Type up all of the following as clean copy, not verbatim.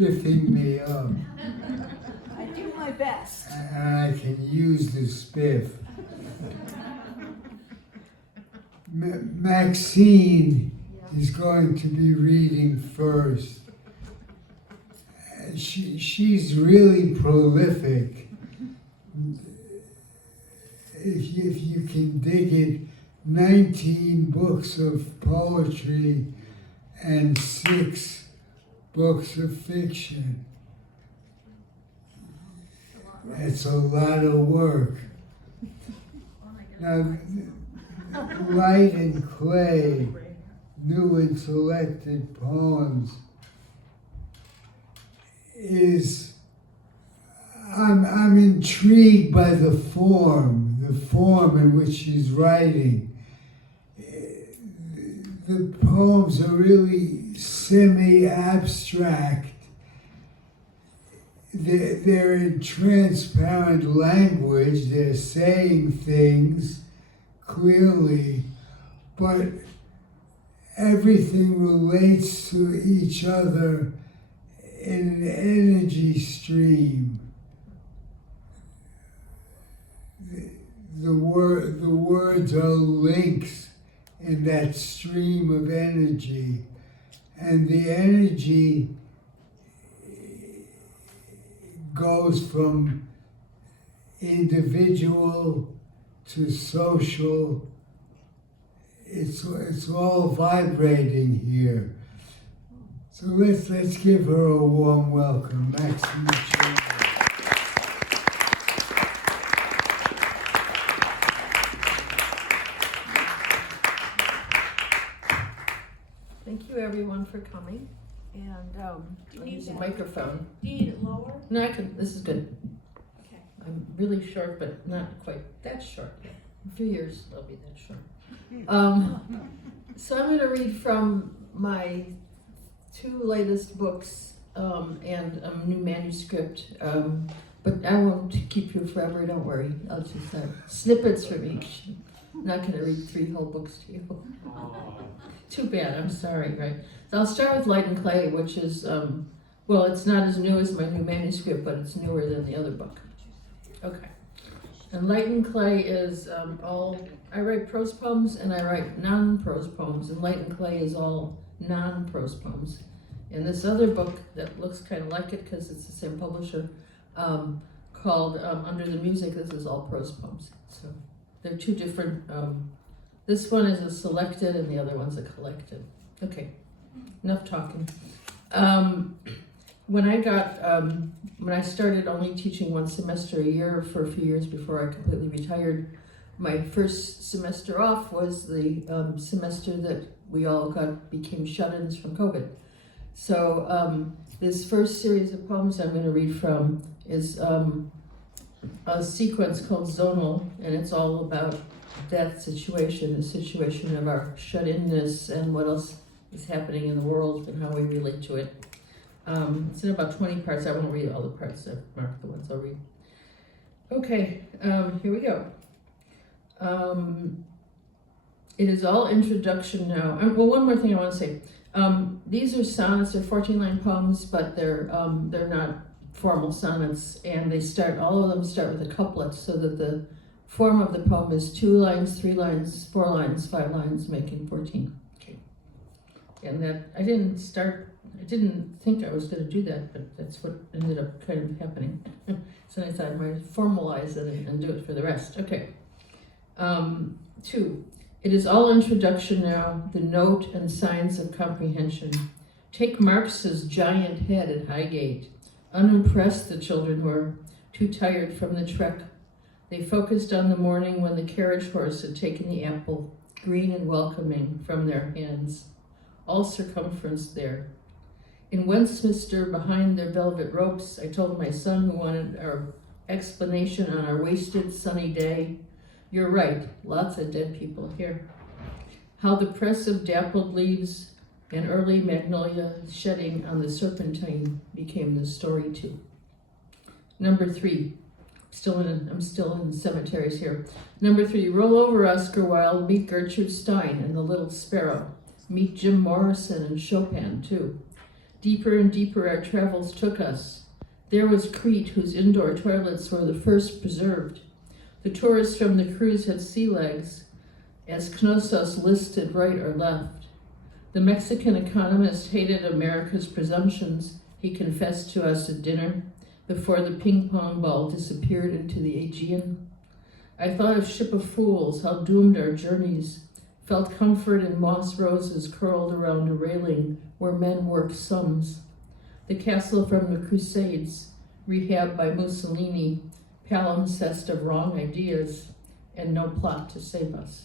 spiffing me up. I do my best. And I can use the spiff. Maxine is going to be reading first. She's really prolific. If you can dig it, 19 books of poetry and 6 books of fiction. It's a lot of work. Now, Light and Clay, new and selected poems, is, I'm intrigued by the form in which she's writing. The poems are really semi-abstract. They're in transparent language, they're saying things clearly, but everything relates to each other in an energy stream. The words are links in that stream of energy, and the energy goes from individual to social. It's all vibrating here. So let's give her a warm welcome, Maxine Chernoff. Thank you, everyone, for coming. And I'll use a microphone. Do you need it lower? No, I can. This is good. Okay. I'm really short, but not quite that short. In a few years, I'll be that short. So I'm going to read from my 2 latest books and a new manuscript. But I won't keep you forever. Don't worry. I'll just have snippets from each. I'm not going to read 3 whole books to you. Too bad, I'm sorry, right? So I'll start with Light and Clay, which is, well, it's not as new as my new manuscript, but it's newer than the other book. Okay. And Light and Clay is I write prose poems and I write non-prose poems, and Light and Clay is all non-prose poems. And this other book that looks kind of like it, because it's the same publisher, called Under the Music, this is all prose poems. So they're 2 different, this one is a selected and the other one's a collected. Okay, enough talking. When I started only teaching 1 semester a year for a few years before I completely retired, my first semester off was the semester that we all became shut-ins from COVID. So this first series of poems I'm going to read from is a sequence called Zonal, and it's all about that situation, the situation of our shut-inness and what else is happening in the world and how we relate to it. It's in about 20 parts. I won't read all the parts. I've marked the ones I'll read. Okay, here we go. It is all introduction now. Well, one more thing I want to say. These are sonnets. They're 14-line poems, but they're not formal sonnets, and all of them start with a couplet, so that the form of the poem is 2 lines, 3 lines, 4 lines, 5 lines, making 14. Okay. And that I didn't think I was going to do that, but that's what ended up kind of happening. So I thought I might formalize it and do it for the rest. Okay. 2. It is all introduction now, the note and signs of comprehension. Take Marx's giant head at Highgate. Unimpressed the children were, too tired from the trek. They focused on the morning when the carriage horse had taken the apple, green and welcoming, from their hands. All circumference there. In Westminster, behind their velvet ropes, I told my son, who wanted our explanation on our wasted sunny day, "You're right, lots of dead people here." How the press of dappled leaves and early magnolia shedding on the serpentine became the story too. Number 3, I'm still in cemeteries here. Number 3, roll over, Oscar Wilde, meet Gertrude Stein and the Little Sparrow. Meet Jim Morrison and Chopin too. Deeper and deeper our travels took us. There was Crete, whose indoor toilets were the first preserved. The tourists from the cruise had sea legs, as Knossos listed right or left. The Mexican economist hated America's presumptions, he confessed to us at dinner, before the ping-pong ball disappeared into the Aegean. I thought of Ship of Fools, how doomed our journeys, felt comfort in moss roses curled around a railing where men worked sums. The castle from the Crusades, rehabbed by Mussolini, palimpsest of wrong ideas, and no plot to save us.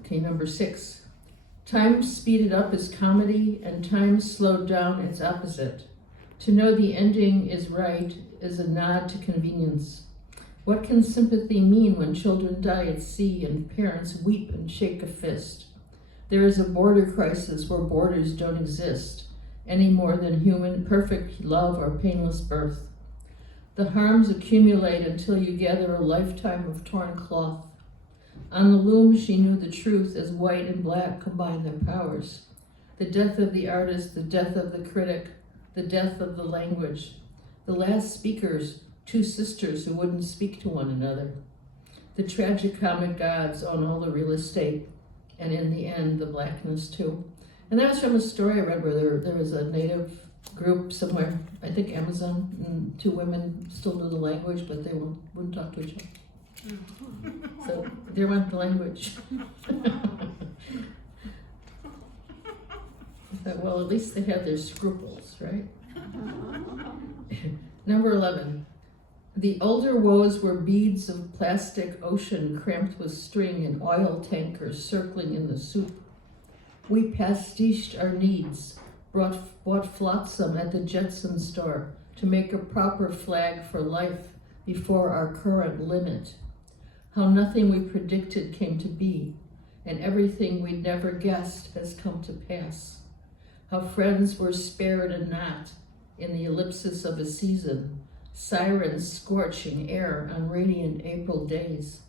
Okay, number 6. Time speeded up is comedy, and time slowed down its opposite. To know the ending is right is a nod to convenience. What can sympathy mean when children die at sea and parents weep and shake a fist? There is a border crisis where borders don't exist, any more than human perfect love or painless birth. The harms accumulate until you gather a lifetime of torn cloth. On the loom she knew the truth as white and black combine their powers. The death of the artist, the death of the critic, the death of the language. The last speakers, 2 sisters who wouldn't speak to one another. The tragicomic gods own all the real estate, and in the end, the blackness too. And that was from a story I read where there was a native group somewhere, I think Amazon, and 2 women still knew the language, but they wouldn't talk to each other. So they went the language. I thought, well, at least they had their scruples, right? Number 11. The older woes were beads of plastic ocean cramped with string and oil tankers circling in the soup. We pastiched our needs, bought flotsam at the Jetson store to make a proper flag for life before our current limit. How nothing we predicted came to be, and everything we'd never guessed has come to pass. How friends were spared and not, in the ellipsis of a season, sirens scorching air on radiant April days.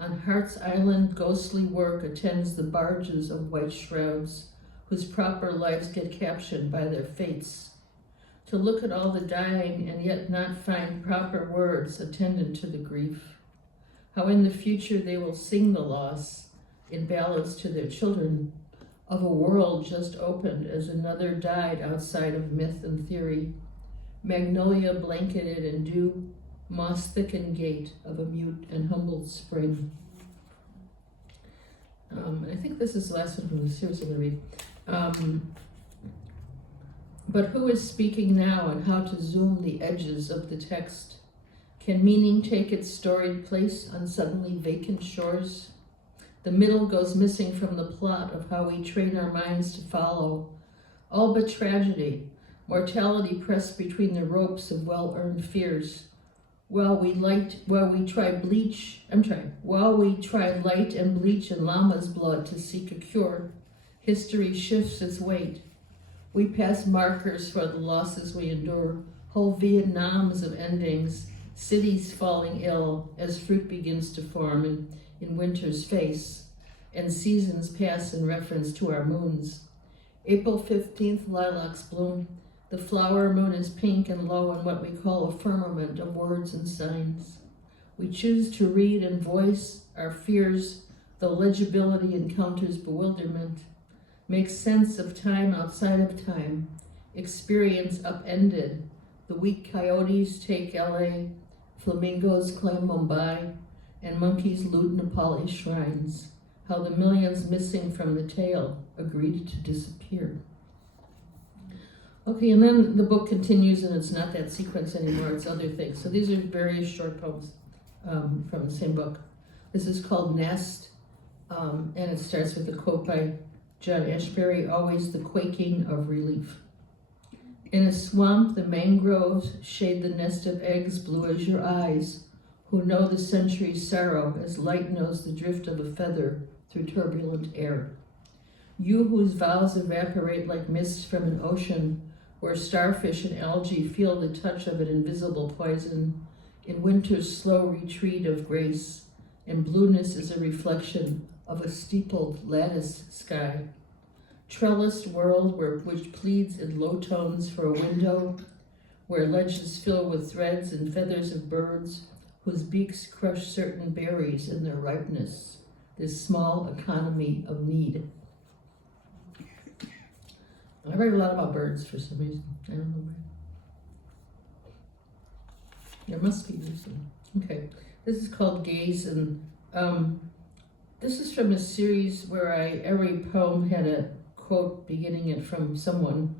On Hart's Island, ghostly work attends the barges of white shrouds, whose proper lives get captioned by their fates. To look at all the dying and yet not find proper words attendant to the grief. How in the future they will sing the loss in ballads to their children of a world just opened as another died outside of myth and theory. Magnolia blanketed in dew, moss-thickened gate of a mute and humbled spring. I think this is the last one from the series I'm going to read. But who is speaking now and how to zoom the edges of the text? Can meaning take its storied place on suddenly vacant shores? The middle goes missing from the plot of how we train our minds to follow. All but tragedy, mortality pressed between the ropes of well-earned fears. While we try light and bleach in llama's blood to seek a cure, history shifts its weight. We pass markers for the losses we endure, whole Vietnams of endings, cities falling ill as fruit begins to form in winter's face, and seasons pass in reference to our moons. April 15th, lilacs bloom. The flower moon is pink and low in what we call a firmament of words and signs. We choose to read and voice our fears, though legibility encounters bewilderment. Make sense of time outside of time. Experience upended. The weak coyotes take LA, flamingos claim Mumbai, and monkeys loot Nepali shrines. How the millions missing from the tail agreed to disappear. Okay, and then the book continues, and it's not that sequence anymore, it's other things. So these are various short poems from the same book. This is called Nest, and it starts with a quote by John Ashbery, always the quaking of relief. In a swamp, the mangroves shade the nest of eggs blue as your eyes, who know the century's sorrow as light knows the drift of a feather through turbulent air. You whose vows evaporate like mist from an ocean, where starfish and algae feel the touch of an invisible poison, in winter's slow retreat of grace, and blueness is a reflection of a steepled lattice sky. trellised world which pleads in low tones for a window, where ledges fill with threads and feathers of birds whose beaks crush certain berries in their ripeness, this small economy of need. I write a lot about birds for some reason. I don't know why. There must be reason. Okay, this is called Gaze, and this is from a series where every poem had a quote beginning it from someone,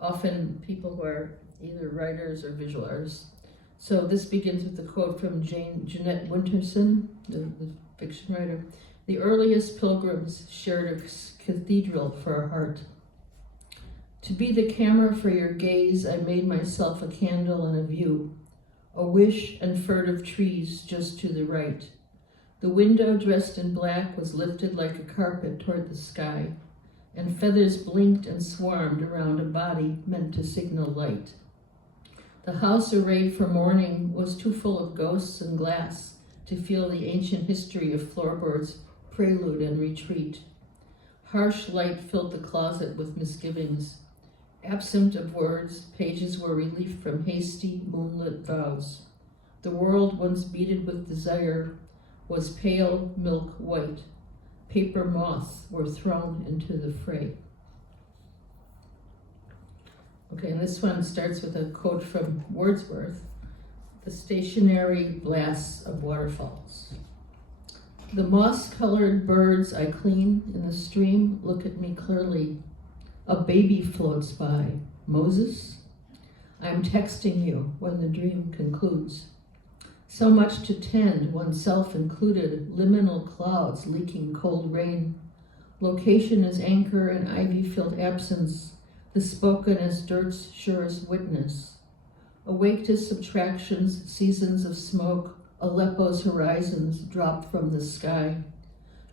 often people who are either writers or visual artists. So this begins with the quote from Jeanette Winterson, the fiction writer. The earliest pilgrims shared a cathedral for a heart. To be the camera for your gaze, I made myself a candle and a view, a wish and furtive trees just to the right. The window dressed in black was lifted like a carpet toward the sky, and feathers blinked and swarmed around a body meant to signal light. The house arrayed for mourning was too full of ghosts and glass to feel the ancient history of floorboards, prelude and retreat. Harsh light filled the closet with misgivings. Absent of words, pages were relief from hasty, moonlit vows. The world, once beaded with desire, was pale milk white. Paper moths were thrown into the fray. Okay, and this one starts with a quote from Wordsworth, the stationary blasts of waterfalls. The moss-colored birds I clean in the stream look at me clearly. A baby floats by. Moses? I'm texting you when the dream concludes. So much to tend, oneself included, liminal clouds leaking cold rain. Location as anchor and ivy-filled absence, the spoken as dirt's surest witness. Awake to subtractions, seasons of smoke, Aleppo's horizons dropped from the sky.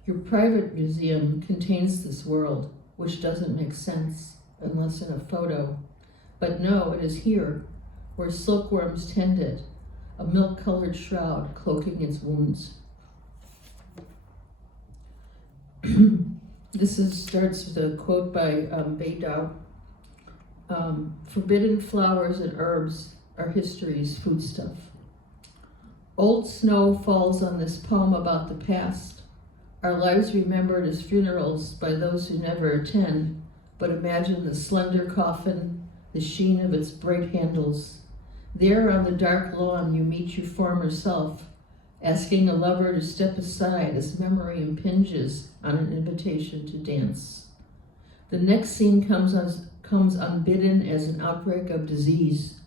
Your private museum contains this world, which doesn't make sense unless in a photo. But no, it is here, where silkworms tend it, a milk-colored shroud cloaking its wounds. Starts with a quote by Beidou. Forbidden flowers and herbs are history's foodstuff. Old snow falls on this poem about the past, our lives remembered as funerals by those who never attend, but imagine the slender coffin, the sheen of its bright handles. There on the dark lawn you meet your former self, asking a lover to step aside as memory impinges on an invitation to dance. The next scene comes unbidden as an outbreak of disease.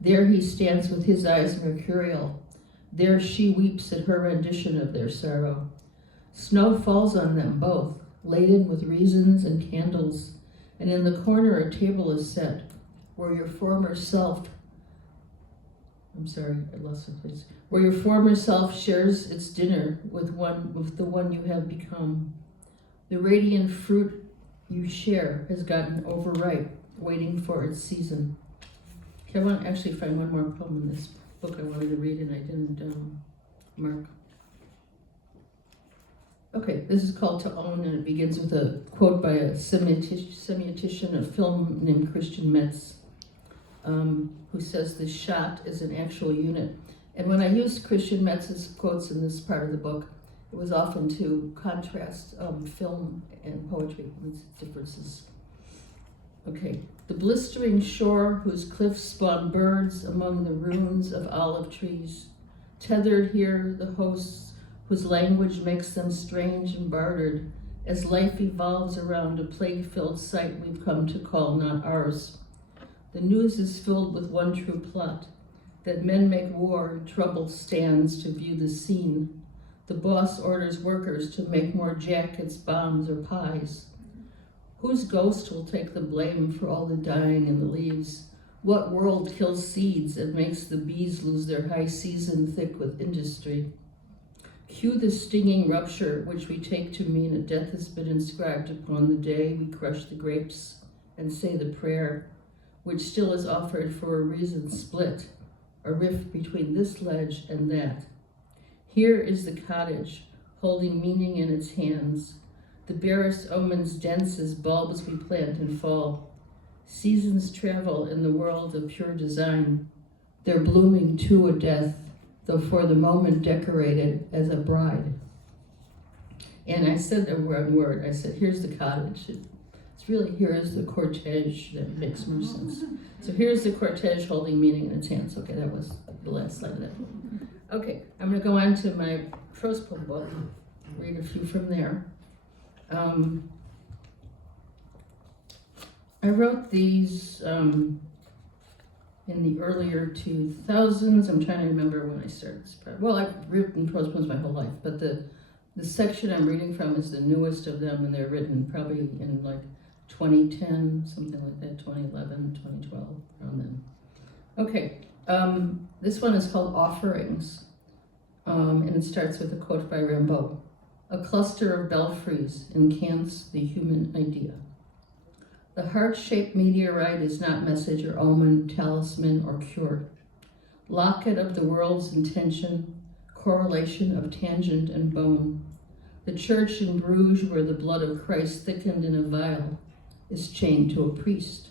There he stands with his eyes mercurial. There she weeps at her rendition of their sorrow. Snow falls on them both, laden with reasons and candles, and in the corner a table is set where your former self where your former self shares its dinner with the one you have become. The radiant fruit you share has gotten overripe, waiting for its season. Okay, I want to actually find one more poem in this book I wanted to read and I didn't mark. Okay, this is called To Own, and it begins with a quote by a semiotician of film named Christian Metz, who says the shot is an actual unit. And when I used Christian Metz's quotes in this part of the book, it was often to contrast film and poetry and its differences. Okay, the blistering shore whose cliffs spawn birds among the ruins of olive trees. Tethered here, the hosts whose language makes them strange and bartered as life evolves around a plague-filled site we've come to call not ours. The news is filled with one true plot, that men make war, trouble stands to view the scene. The boss orders workers to make more jackets, bombs, or pies. Whose ghost will take the blame for all the dying in the leaves? What world kills seeds and makes the bees lose their high season thick with industry? Cue the stinging rupture, which we take to mean a death has been inscribed upon the day we crush the grapes and say the prayer, which still is offered for a reason split, a rift between this ledge and that. Here is the cottage, holding meaning in its hands, The barest omens dense as bulbs we plant and fall. Seasons travel in the world of pure design. They're blooming to a death, though for the moment decorated as a bride. And I said the wrong word. I said, here's the cottage. It's really, here's the cortege. That makes more sense. So here's the cortege holding meaning in its hands. Okay, that was the last slide of that. Okay, I'm going to go on to my Proust poem book, read a few from there. I wrote these in the earlier 2000s. I'm trying to remember when I started this part. Well, I've written Proust poems my whole life, but the section I'm reading from is the newest of them, and they're written probably in like 2010, something like that, 2011, 2012, around then. Okay, this one is called Offerings, and it starts with a quote by Rimbaud. A cluster of belfries encants the human idea. The heart-shaped meteorite is not message or omen, talisman or cure. Locket of the world's intention, correlation of tangent and bone. The church in Bruges where the blood of Christ thickened in a vial is chained to a priest.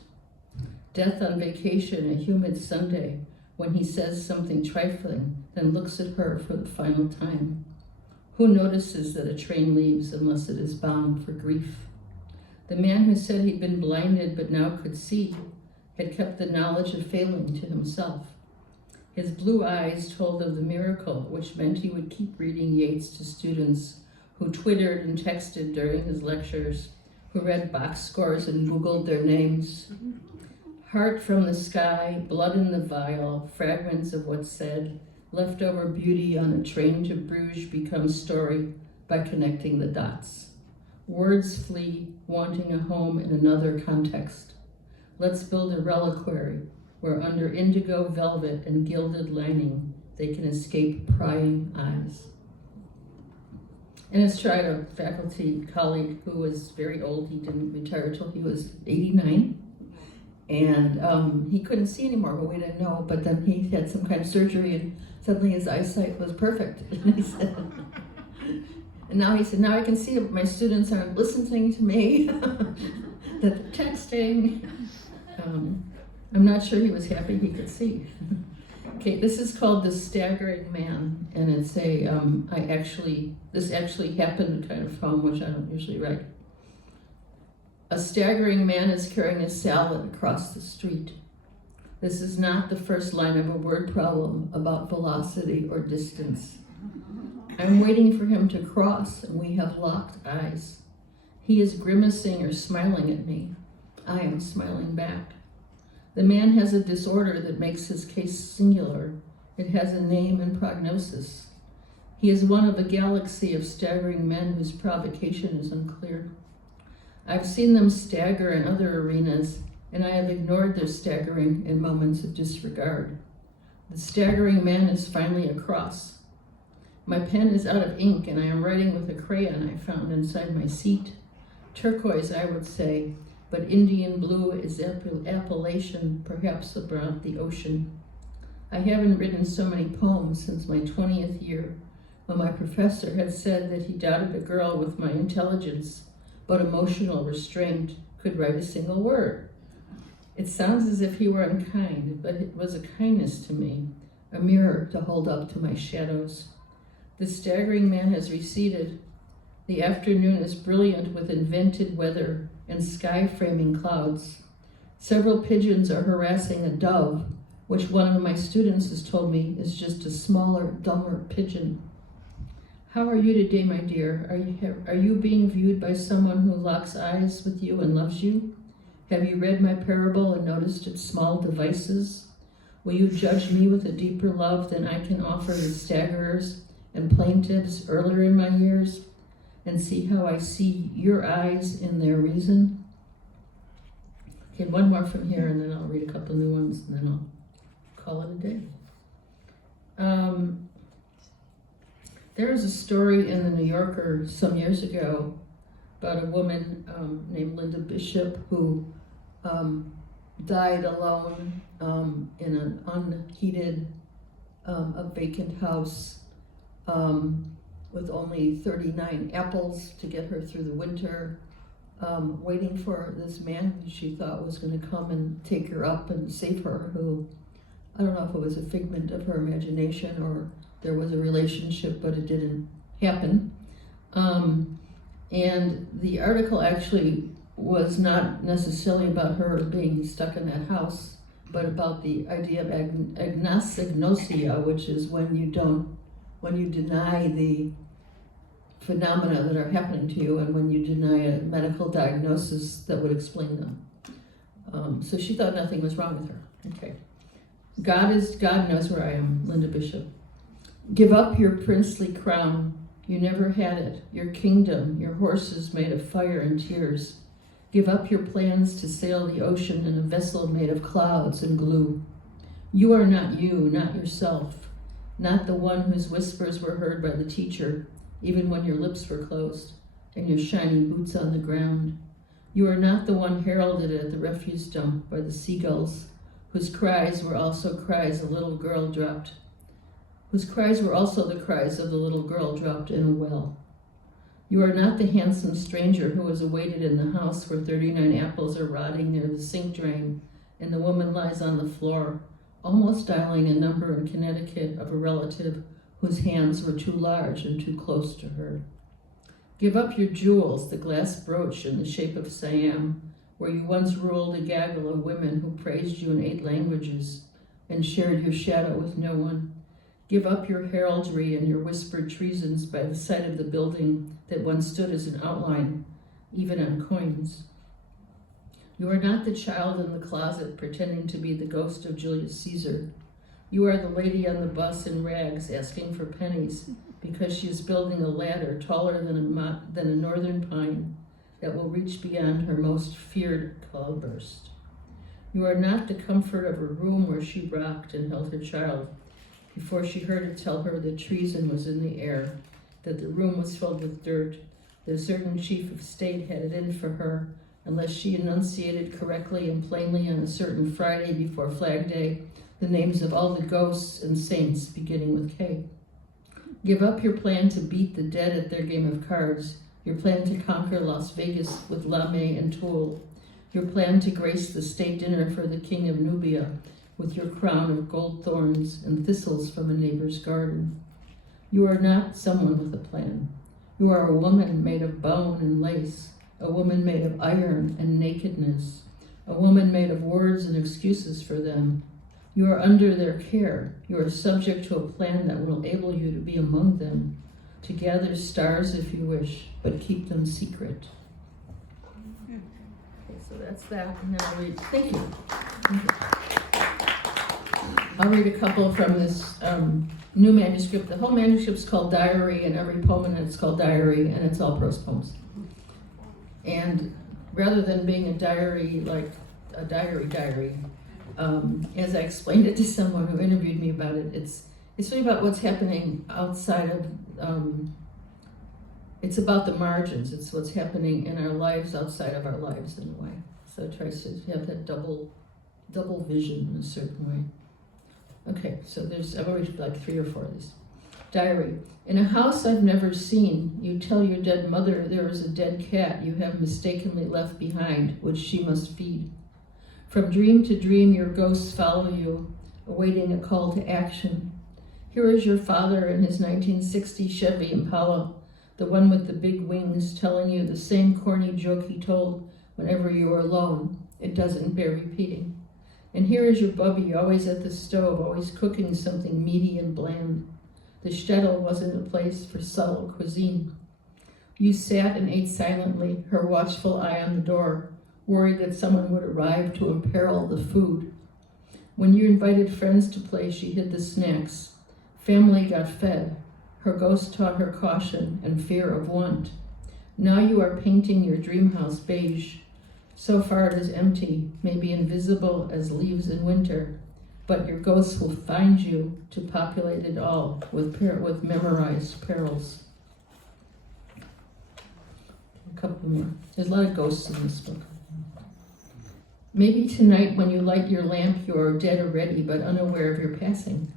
Death on vacation, a humid Sunday, when he says something trifling, then looks at her for the final time. Who notices that a train leaves unless it is bound for grief? The man who said he'd been blinded but now could see had kept the knowledge of failing to himself. His blue eyes told of the miracle, which meant he would keep reading Yeats to students who twittered and texted during his lectures, who read box scores and Googled their names. Heart from the sky, blood in the vial, fragments of what's said, leftover beauty on a train to Bruges becomes story by connecting the dots. Words flee, wanting a home in another context. Let's build a reliquary where under indigo velvet and gilded lining, they can escape prying eyes. And it's tried a faculty colleague who was very old. He didn't retire till he was 89. And he couldn't see anymore, but we didn't know. But then he had some kind of surgery and suddenly his eyesight was perfect. And he said, and now he said, now I can see that my students aren't listening to me, that they're texting. I'm not sure he was happy he could see. Okay, this is called The Staggering Man, and it's a, this actually happened kind of poem, which I don't usually write. A staggering man is carrying a salad across the street. This is not the first line of a word problem about velocity or distance. I'm waiting for him to cross, and we have locked eyes. He is grimacing or smiling at me. I am smiling back. The man has a disorder that makes his case singular. It has a name and prognosis. He is one of a galaxy of staggering men whose provocation is unclear. I've seen them stagger in other arenas, and I have ignored their staggering in moments of disregard. The staggering man is finally across. My pen is out of ink, and I am writing with a crayon I found inside my seat. Turquoise, I would say, but Indian blue is Appalachian, perhaps about the ocean. I haven't written so many poems since my 20th year, when my professor had said that he doubted a girl with my intelligence, but emotional restraint, could write a single word. It sounds as if he were unkind, but it was a kindness to me, a mirror to hold up to my shadows. The staggering man has receded. The afternoon is brilliant with invented weather and sky-framing clouds. Several pigeons are harassing a dove, which one of my students has told me is just a smaller, dumber pigeon. How are you today, my dear? Are you being viewed by someone who locks eyes with you and loves you? Have you read my parable and noticed its small devices? Will you judge me with a deeper love than I can offer the staggerers and plaintiffs earlier in my years, and see how I see your eyes in their reason? Okay, one more from here, and then I'll read a couple new ones, and then I'll call it a day. There was a story in the New Yorker some years ago about a woman named Linda Bishop who died alone in an unheated, a vacant house. with only 39 apples to get her through the winter, waiting for this man who she thought was going to come and take her up and save her, who, I don't know if it was a figment of her imagination or there was a relationship, but it didn't happen. And the article actually was not necessarily about her being stuck in that house, but about the idea of agnosia, which is when you deny the phenomena that are happening to you and when you deny a medical diagnosis that would explain them. So she thought nothing was wrong with her. Okay. God knows where I am, Linda Bishop. Give up your princely crown. You never had it. Your kingdom, your horses made of fire and tears. Give up your plans to sail the ocean in a vessel made of clouds and glue. You are not you, not yourself, not the one whose whispers were heard by the teacher, even when your lips were closed and your shiny boots on the ground. You are not the one heralded at the refuse dump by the seagulls, whose cries were also cries a little girl dropped, whose cries were also the cries of the little girl dropped in a well. You are not the handsome stranger who was awaited in the house where 39 apples are rotting near the sink drain, and the woman lies on the floor, almost dialing a number in Connecticut of a relative whose hands were too large and too close to her. Give up your jewels, the glass brooch in the shape of Siam, where you once ruled a gaggle of women who praised you in 8 languages and shared your shadow with no one. Give up your heraldry and your whispered treasons by the side of the building that once stood as an outline, even on coins. You are not the child in the closet pretending to be the ghost of Julius Caesar. You are the lady on the bus in rags asking for pennies because she is building a ladder taller than a northern pine that will reach beyond her most feared cloudburst. You are not the comfort of a room where she rocked and held her child before she heard it tell her that treason was in the air, that the room was filled with dirt, that a certain chief of state had it in for her unless she enunciated correctly and plainly on a certain Friday before Flag Day the names of all the ghosts and saints beginning with K. Give up your plan to beat the dead at their game of cards, your plan to conquer Las Vegas with lame and tool, your plan to grace the state dinner for the king of Nubia with your crown of gold thorns and thistles from a neighbor's garden. You are not someone with a plan. You are a woman made of bone and lace, a woman made of iron and nakedness, a woman made of words and excuses for them. You are under their care. You are subject to a plan that will enable you to be among them, to gather stars if you wish, but keep them secret. Okay, so that's that. And now I'll read. Thank you. I'll read a couple from this new manuscript. The whole manuscript's called Diary, and every poem in it's called Diary, and it's all prose poems. And rather than being a diary, like a diary, as I explained it to someone who interviewed me about it, it's really about what's happening outside of, it's about the margins. It's what's happening in our lives outside of our lives in a way. So it tries to have that double vision in a certain way. Okay, so I've already like 3 or 4 of these. Diary. In a house I've never seen, you tell your dead mother there is a dead cat you have mistakenly left behind, which she must feed. From dream to dream your ghosts follow you, awaiting a call to action. Here is your father in his 1960 Chevy Impala, the one with the big wings, telling you the same corny joke he told whenever you were alone. It doesn't bear repeating. And here is your bubby, always at the stove, always cooking something meaty and bland. The shtetl wasn't a place for subtle cuisine. You sat and ate silently, her watchful eye on the door, worried that someone would arrive to imperil the food. When you invited friends to play, she hid the snacks. Family got fed. Her ghost taught her caution and fear of want. Now you are painting your dream house beige. So far it is empty, maybe invisible as leaves in winter, but your ghosts will find you to populate it all with memorized perils. A couple more. There's a lot of ghosts in this book. Maybe tonight when you light your lamp you are dead already but unaware of your passing.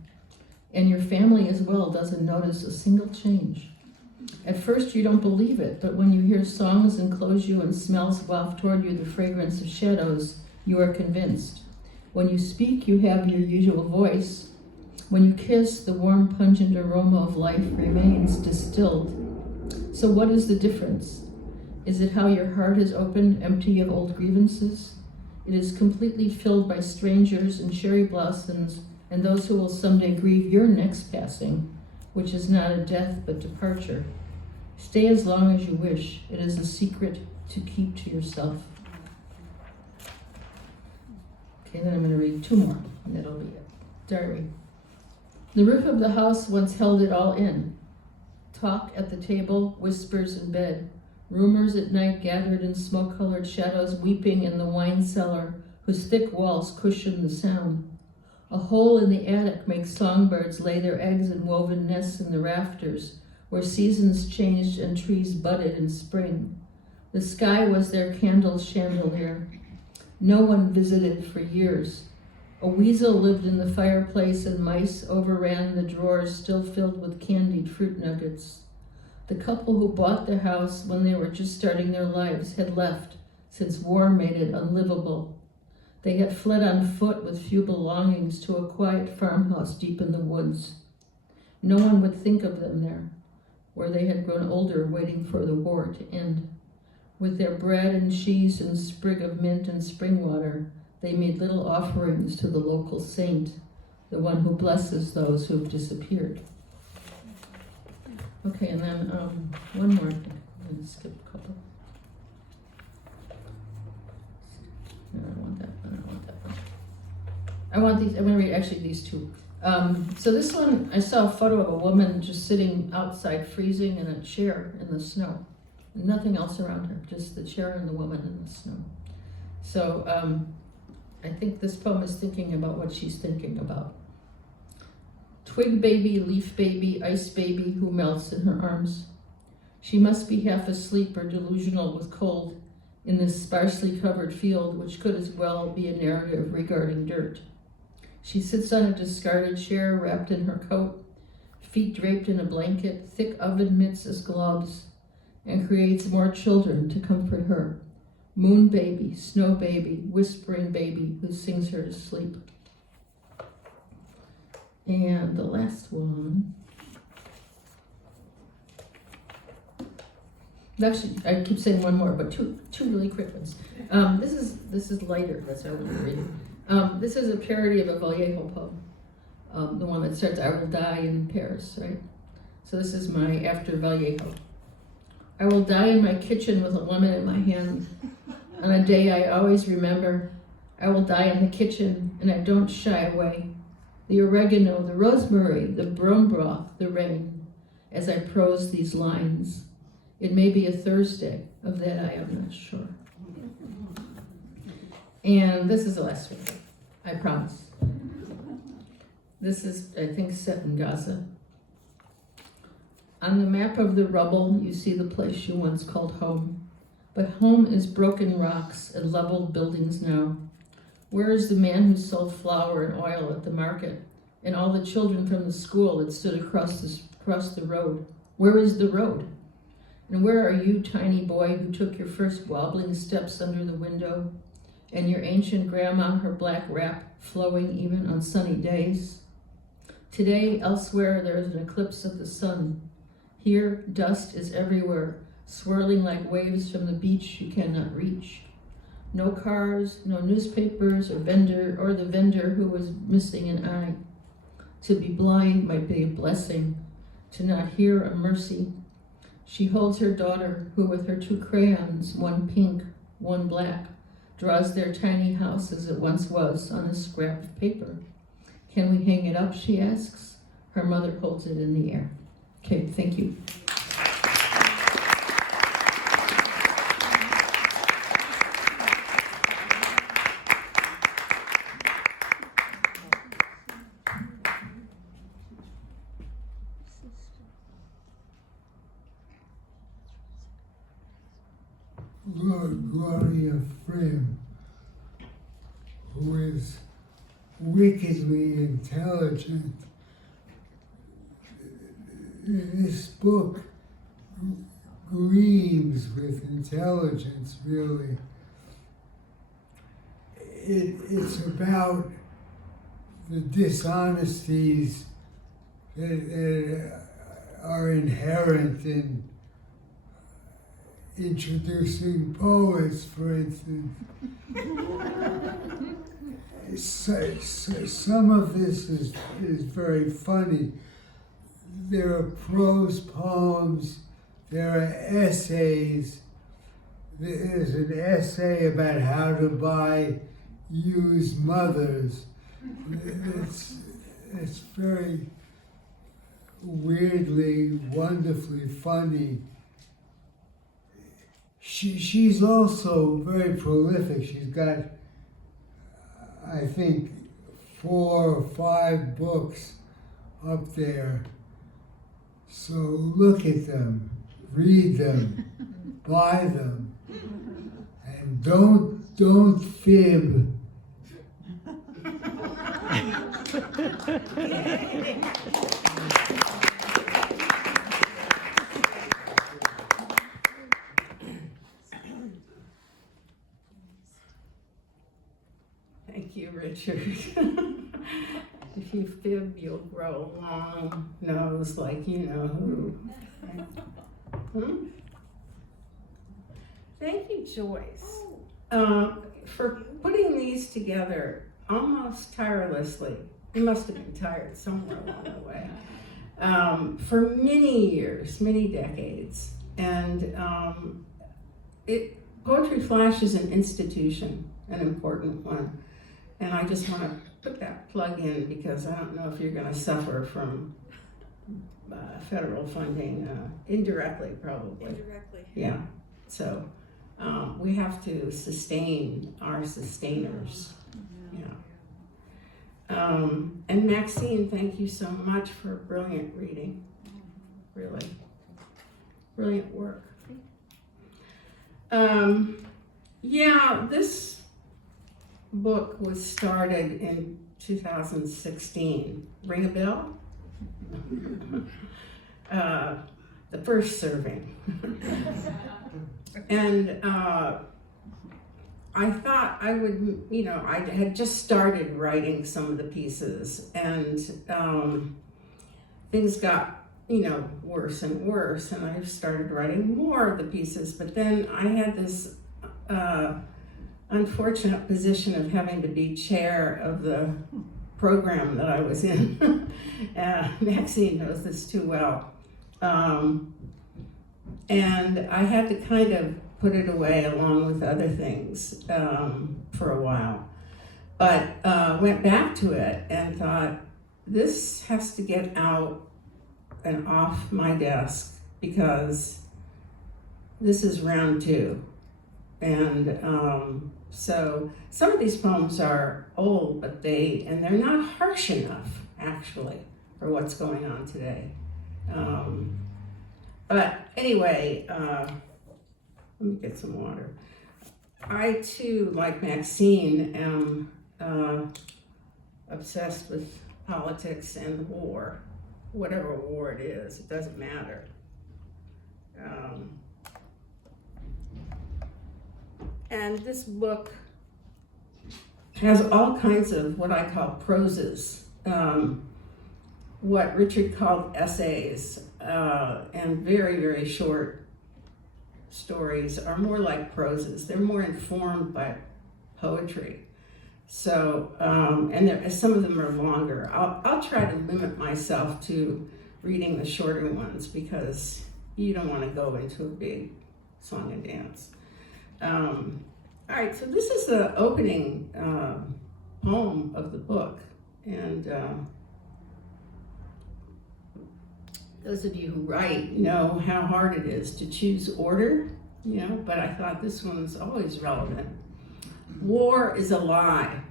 And your family as well doesn't notice a single change. At first you don't believe it, but when you hear songs enclose you and smells waft toward you the fragrance of shadows, you are convinced. When you speak, you have your usual voice. When you kiss, the warm, pungent aroma of life remains distilled. So what is the difference? Is it how your heart is opened, empty of old grievances? It is completely filled by strangers and cherry blossoms and those who will someday grieve your next passing, which is not a death but departure. Stay as long as you wish. It is a secret to keep to yourself. Okay, then I'm going to read 2 more, and that'll be it. Diary. The roof of the house once held it all in. Talk at the table, whispers in bed. Rumors at night gathered in smoke-colored shadows, weeping in the wine cellar, whose thick walls cushion the sound. A hole in the attic makes songbirds lay their eggs in woven nests in the rafters, where seasons changed and trees budded in spring. The sky was their candle chandelier. No one visited for years. A weasel lived in the fireplace and mice overran the drawers still filled with candied fruit nuggets. The couple who bought the house when they were just starting their lives had left, since war made it unlivable. They had fled on foot with few belongings to a quiet farmhouse deep in the woods. No one would think of them there, where they had grown older waiting for the war to end. With their bread and cheese and sprig of mint and spring water, they made little offerings to the local saint, the one who blesses those who have disappeared. Okay, and then one more thing. I'm going to skip a couple. No, I don't want that one. I don't want that one. I want these. I'm going to read actually these 2. So this one, I saw a photo of a woman just sitting outside freezing in a chair in the snow. Nothing else around her, just the chair and the woman in the snow. So I think this poem is thinking about what she's thinking about. Twig baby, leaf baby, ice baby who melts in her arms. She must be half asleep or delusional with cold in this sparsely covered field, which could as well be a narrative regarding dirt. She sits on a discarded chair wrapped in her coat, feet draped in a blanket, thick oven mitts as gloves, and creates more children to comfort her. Moon baby, snow baby, whispering baby who sings her to sleep. And the last one. Actually, I keep saying one more, but two really quick ones. This is lighter. That's how I'm going to read it. This is a parody of a Vallejo poem, the one that starts "I will die in Paris," right? So this is my after Vallejo. I will die in my kitchen with a lemon in my hand. On a day I always remember, I will die in the kitchen, and I don't shy away. The oregano, the rosemary, the brome broth, the rain, as I prose these lines. It may be a Thursday, of that I am not sure. And this is the last one, I promise. This is, I think, set in Gaza. On the map of the rubble, you see the place you once called home. But home is broken rocks and leveled buildings now. Where is the man who sold flour and oil at the market, and all the children from the school that stood across the road? Where is the road? And where are you, tiny boy, who took your first wobbling steps under the window, and your ancient grandma, her black wrap flowing even on sunny days? Today, elsewhere, there is an eclipse of the sun. Here, dust is everywhere, swirling like waves from the beach you cannot reach. No cars, no newspapers or the vendor who was missing an eye. To be blind might be a blessing, to not hear a mercy. She holds her daughter, who with her 2 crayons, one pink, one black, draws their tiny house as it once was on a scrap of paper. Can we hang it up, she asks. Her mother holds it in the air. Okay, thank you. Gloria Frym, who is wickedly intelligent. This book gleams with intelligence, really. It's about the dishonesties that are inherent in introducing poets, for instance. Some of this is very funny. There are prose poems, there are essays. There's an essay about how to buy used mothers. It's very weirdly, wonderfully funny. She's also very prolific. She's got, I think, 4 or 5 books up there. So look at them, read them, buy them, and don't fib. Thank you, Richard. If you fib, you'll grow a long nose like you know who. Thank you, Joyce, for putting these together almost tirelessly. You must have been tired somewhere along the way. For many years, many decades. And Poetry Flash is an institution, an important one. And I just want to put that plug in because I don't know if you're going to suffer from federal funding, indirectly probably. Indirectly. Yeah, so we have to sustain our sustainers. Yeah. And Maxine, thank you so much for brilliant reading. Really, brilliant work. Yeah, this book was started in 2016. Ring a bell? The first serving. And I thought I would, I had just started writing some of the pieces, and things got, worse and worse, and I started writing more of the pieces, but then I had this unfortunate position of having to be chair of the program that I was in. Maxine knows this too well. And I had to kind of put it away along with other things for a while. But went back to it and thought, this has to get out and off my desk because this is round 2. And so some of these poems are old, but they're not harsh enough, actually, for what's going on today. But anyway, let me get some water. I too, like Maxine, am obsessed with politics and war. Whatever war it is, it doesn't matter. And this book has all kinds of what I call proses, what Richard called essays, and very, very short stories are more like proses. They're more informed by poetry. So, and some of them are longer. I'll try to limit myself to reading the shorter ones because you don't want to go into a big song and dance. All right, so this is the opening poem of the book. And those of you who write know how hard it is to choose order, but I thought this one's always relevant. War is a lie.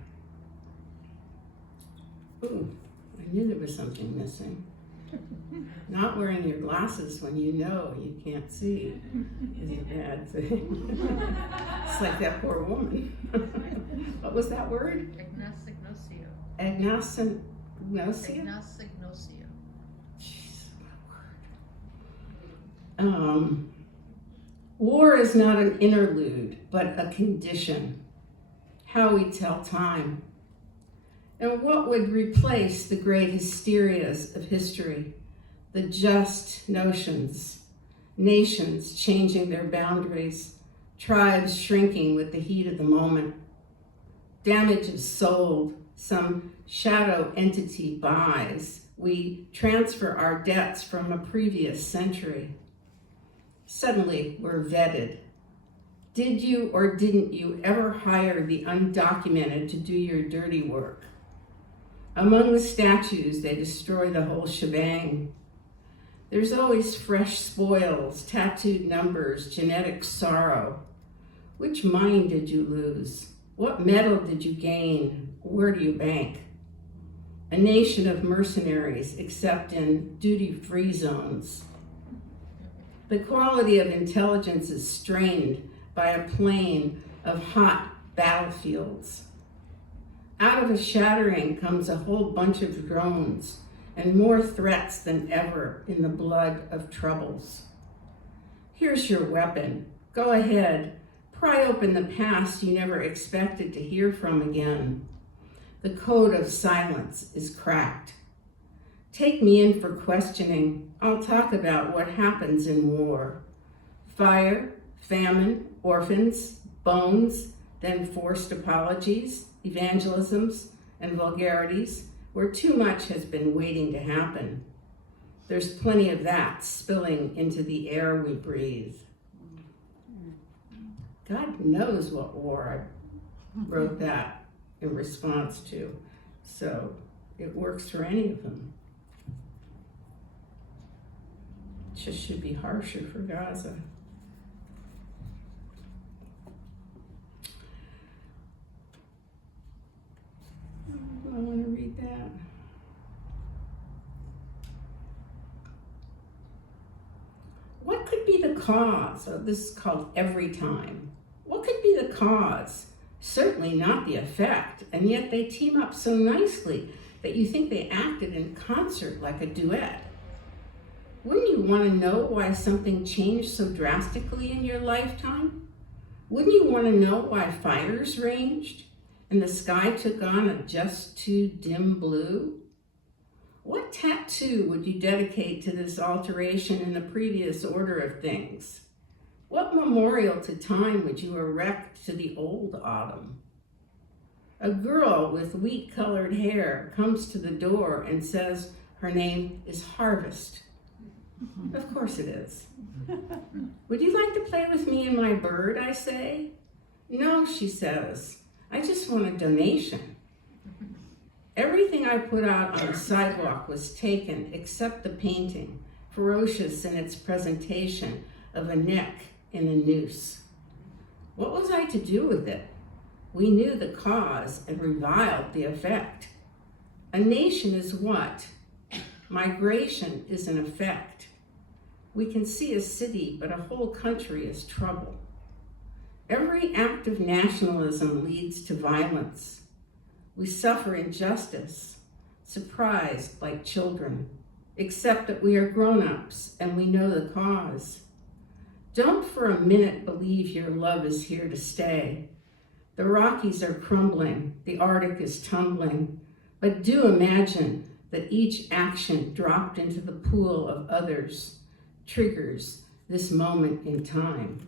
Ooh, I knew there was something missing. Not wearing your glasses when you know you can't see is a bad thing. It's like that poor woman. What was that word? Agnosignosio. Agnosignosia? Agnosignosio. Jeez, what War is not an interlude, but a condition. How we tell time. And what would replace the great hysterias of history, the just notions, nations changing their boundaries, tribes shrinking with the heat of the moment, damage is sold, some shadow entity buys, we transfer our debts from a previous century. Suddenly, we're vetted. Did you or didn't you ever hire the undocumented to do your dirty work? Among the statues, they destroy the whole shebang. There's always fresh spoils, tattooed numbers, genetic sorrow. Which mine did you lose? What medal did you gain? Where do you bank? A nation of mercenaries, except in duty-free zones. The quality of intelligence is strained by a plain of hot battlefields. Out of a shattering comes a whole bunch of drones and more threats than ever in the blood of troubles. Here's your weapon. Go ahead. Pry open the past you never expected to hear from again. The code of silence is cracked. Take me in for questioning. I'll talk about what happens in war. Fire, famine, orphans, bones, then forced apologies, evangelisms, and vulgarities, where too much has been waiting to happen. There's plenty of that spilling into the air we breathe. God knows what war I wrote that in response to, so it works for any of them. It just should be harsher for Gaza. I want to read that. What could be the cause? Oh, this is called Every Time. What could be the cause? Certainly not the effect, and yet they team up so nicely that you think they acted in concert like a duet. Wouldn't you want to know why something changed so drastically in your lifetime? Wouldn't you want to know why fires raged and the sky took on a just too dim blue? What tattoo would you dedicate to this alteration in the previous order of things? What memorial to time would you erect to the old autumn? A girl with wheat-colored hair comes to the door and says her name is Harvest. Of course it is. Would you like to play with me and my bird, I say? No, she says. I just want a donation. Everything I put out on the sidewalk was taken except the painting, ferocious in its presentation of a neck in a noose. What was I to do with it? We knew the cause and reviled the effect. A nation is what? Migration is an effect. We can see a city, but a whole country is trouble. Every act of nationalism leads to violence. We suffer injustice, surprised like children, except that we are grown-ups and we know the cause. Don't for a minute believe your love is here to stay. The Rockies are crumbling, the Arctic is tumbling, but do imagine that each action dropped into the pool of others triggers this moment in time.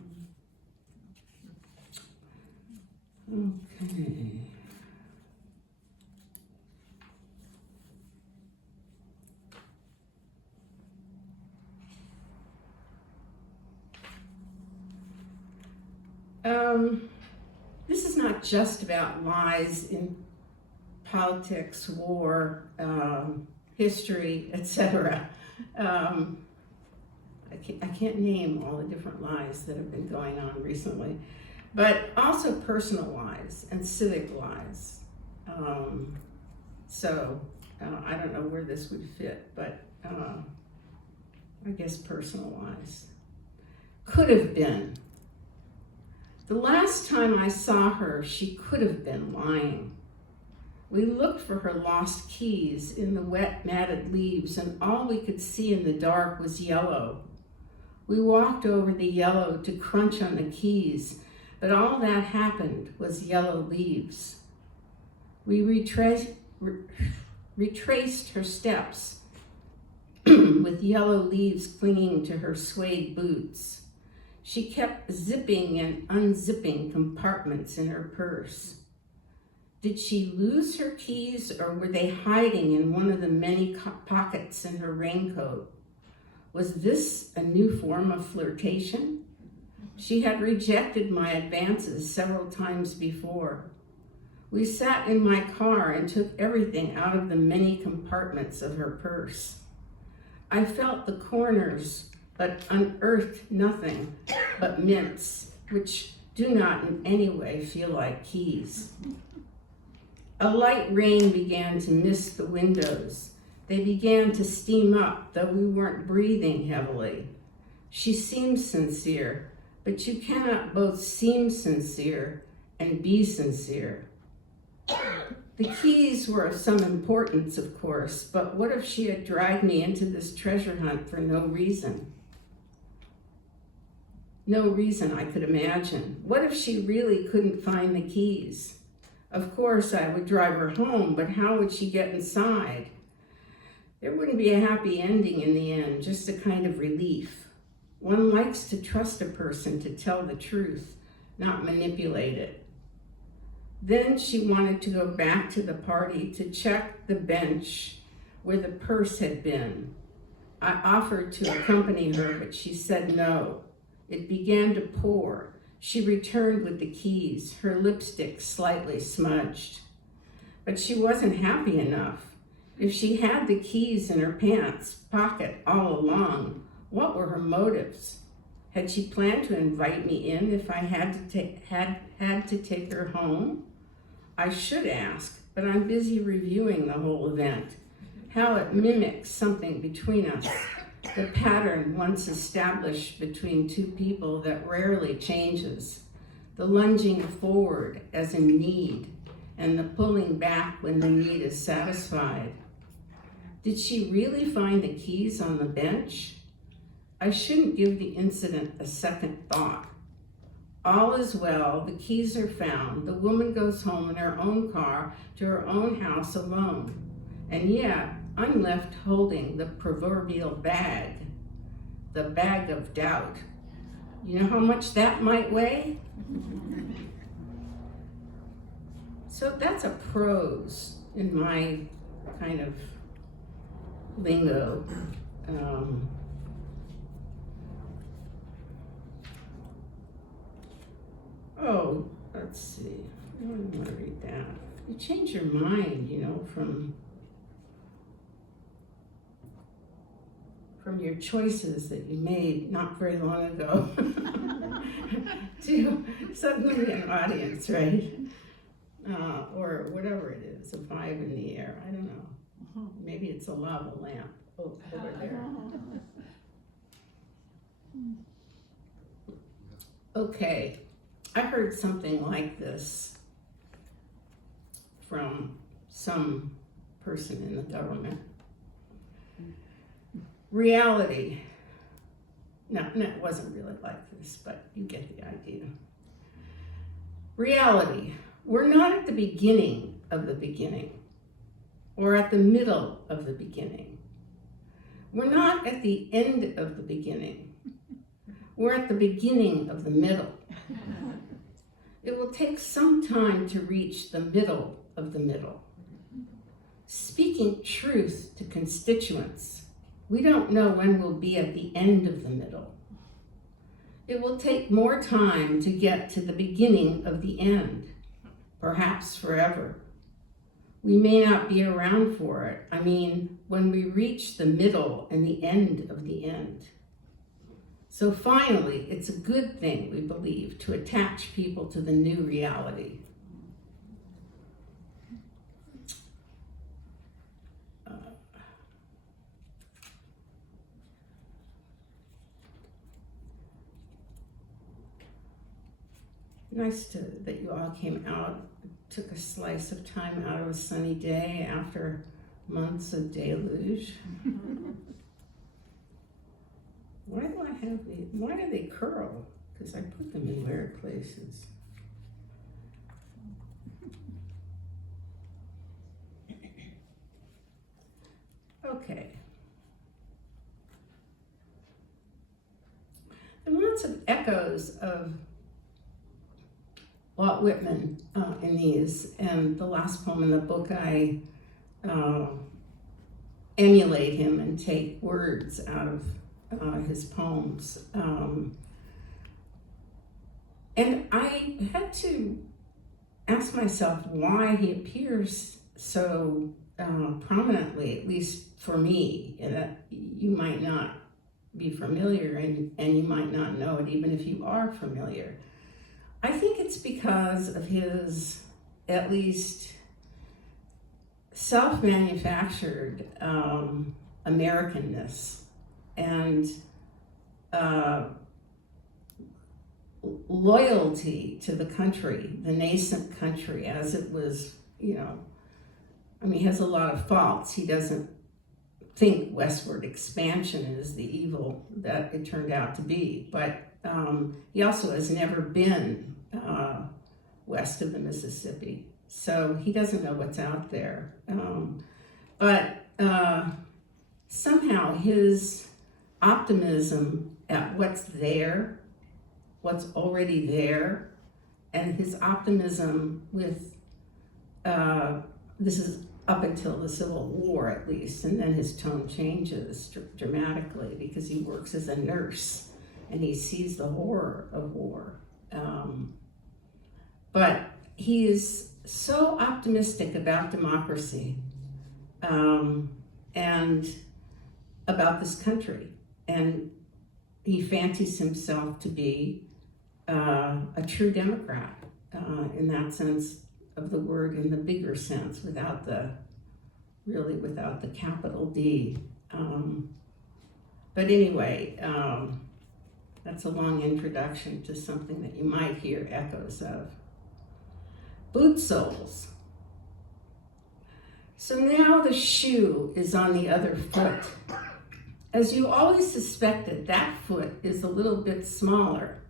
Okay. This is not just about lies in politics, war, history, etc. I can't name all the different lies that have been going on recently, but also personal lies and civic lies. I don't know where this would fit, but I guess personal lies. Could have been. The last time I saw her, she could have been lying. We looked for her lost keys in the wet, matted leaves, and all we could see in the dark was yellow. We walked over the yellow to crunch on the keys, but all that happened was yellow leaves. We retraced her steps with yellow leaves clinging to her suede boots. She kept zipping and unzipping compartments in her purse. Did she lose her keys, or were they hiding in one of the many pockets in her raincoat? Was this a new form of flirtation? She had rejected my advances several times before. We sat in my car and took everything out of the many compartments of her purse. I felt the corners, but unearthed nothing but mints, which do not in any way feel like keys. A light rain began to mist the windows. They began to steam up, though we weren't breathing heavily. She seemed sincere, but you cannot both seem sincere and be sincere. The keys were of some importance, of course, but what if she had dragged me into this treasure hunt for no reason? No reason I could imagine. What if she really couldn't find the keys? Of course, I would drive her home, but how would she get inside? There wouldn't be a happy ending in the end, just a kind of relief. One likes to trust a person to tell the truth, not manipulate it. Then she wanted to go back to the party to check the bench where the purse had been. I offered to accompany her, but she said no. It began to pour. She returned with the keys, her lipstick slightly smudged. But she wasn't happy enough. If she had the keys in her pants pocket all along, what were her motives? Had she planned to invite me in if I had to take her home? I should ask, but I'm busy reviewing the whole event, how it mimics something between us, the pattern once established between two people that rarely changes, the lunging forward as in need, and the pulling back when the need is satisfied. Did she really find the keys on the bench? I shouldn't give the incident a second thought. All is well, the keys are found, the woman goes home in her own car to her own house alone. And yet, I'm left holding the proverbial bag, the bag of doubt. You know how much that might weigh? So that's a prose in my kind of lingo. Let's see. I don't want to read that. You change your mind, from your choices that you made not very long ago to suddenly an audience, right? Or whatever it is, a vibe in the air. I don't know. Maybe it's a lava lamp over there. Okay. I heard something like this from some person in the government. Reality. No, it wasn't really like this, but you get the idea. Reality. We're not at the beginning of the beginning, or at the middle of the beginning. We're not at the end of the beginning. We're at the beginning of the middle. It will take some time to reach the middle of the middle. Speaking truth to constituents, we don't know when we'll be at the end of the middle. It will take more time to get to the beginning of the end, perhaps forever. We may not be around for it. I mean, when we reach the middle and the end of the end. So finally, it's a good thing, we believe, to attach people to the new reality. Nice that you all came out, took a slice of time out of a sunny day after months of deluge. Why do I have these? Why do they curl? Because I put them in weird places. Okay. There are lots of echoes of Walt Whitman in these, and the last poem in the book, I emulate him and take words out of his poems. And I had to ask myself why he appears so prominently, at least for me, and that you might not be familiar and you might not know it even if you are familiar. I think it's because of his, at least, self-manufactured Americanness and loyalty to the country, the nascent country as it was, he has a lot of faults. He doesn't think westward expansion is the evil that it turned out to be, but he also has never been west of the Mississippi, so he doesn't know what's out there. But somehow his optimism at what's there, what's already there, and his optimism with, this is up until the Civil War at least, and then his tone changes dramatically because he works as a nurse and he sees the horror of war. But he is so optimistic about democracy and about this country, and he fancies himself to be a true Democrat in that sense of the word, in the bigger sense, without the capital D. But anyway, that's a long introduction to something that you might hear echoes of. Boot soles. So now the shoe is on the other foot. As you always suspected, that foot is a little bit smaller.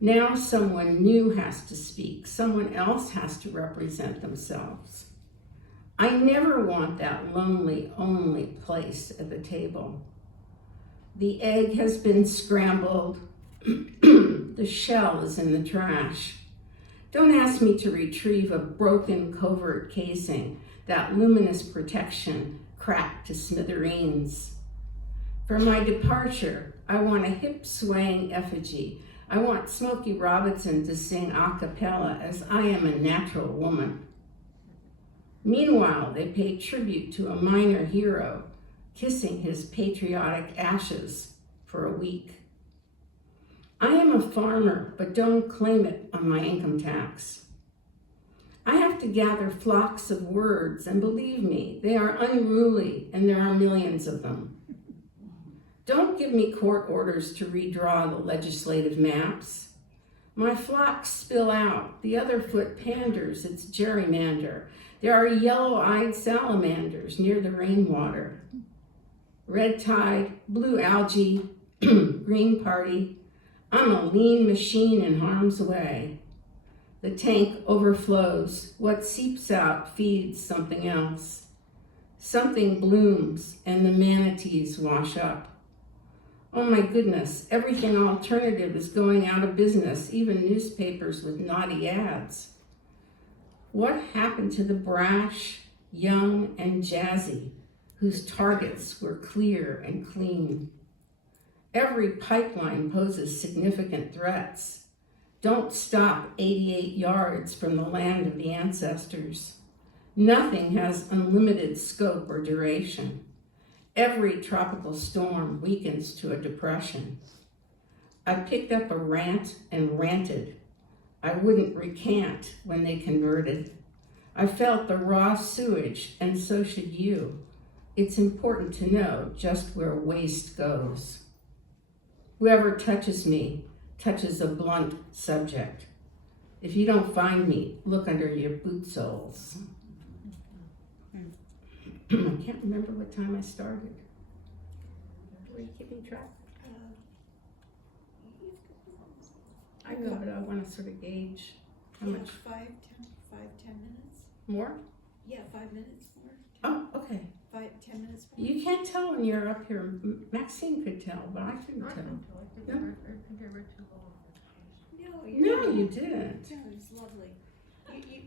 Now someone new has to speak. Someone else has to represent themselves. I never want that lonely, only place at the table. The egg has been scrambled. The shell is in the trash. Don't ask me to retrieve a broken covert casing, that luminous protection cracked to smithereens. For my departure, I want a hip-swaying effigy. I want Smokey Robinson to sing a cappella as I am a natural woman. Meanwhile, they pay tribute to a minor hero, kissing his patriotic ashes for a week. I am a farmer, but don't claim it on my income tax. I have to gather flocks of words, and believe me, they are unruly, and there are millions of them. Don't give me court orders to redraw the legislative maps. My flocks spill out, the other foot panders its gerrymander. There are yellow-eyed salamanders near the rainwater. Red tide, blue algae, green party. I'm a lean machine in harm's way. The tank overflows. What seeps out feeds something else. Something blooms and the manatees wash up. Oh my goodness, everything alternative is going out of business, even newspapers with naughty ads. What happened to the brash, young, and jazzy, whose targets were clear and clean? Every pipeline poses significant threats. Don't stop 88 yards from the land of the ancestors. Nothing has unlimited scope or duration. Every tropical storm weakens to a depression. I picked up a rant and ranted. I wouldn't recant when they converted. I felt the raw sewage, and so should you. It's important to know just where waste goes. Whoever touches me touches a blunt subject. If you don't find me, look under your boot soles. I can't remember what time I started. Were you keeping track? I will, but I want to sort of gauge how much 5, 10 minutes? more. Yeah, 5 minutes more. Oh, okay. 5, 10 minutes more. You can't tell when you're up here. Maxine could tell, but I couldn't tell. I think I read too long. No, No, you didn't. No, it was lovely.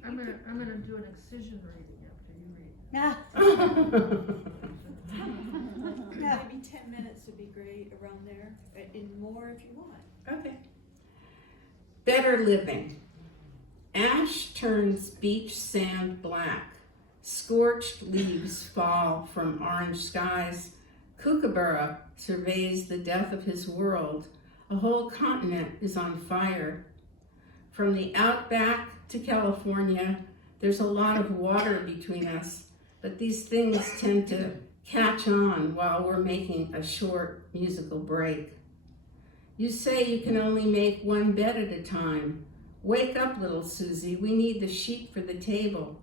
I'm gonna do an excision reading after you read. Maybe 10 minutes would be great, around there, and more if you want. Okay. Better living. Ash turns beach sand black. Scorched leaves fall from orange skies. Kookaburra surveys the death of his world. A whole continent is on fire. From the outback to California, there's a lot of water between us, but these things tend to catch on while we're making a short musical break. You say you can only make one bed at a time. Wake up, little Susie, we need the sheet for the table.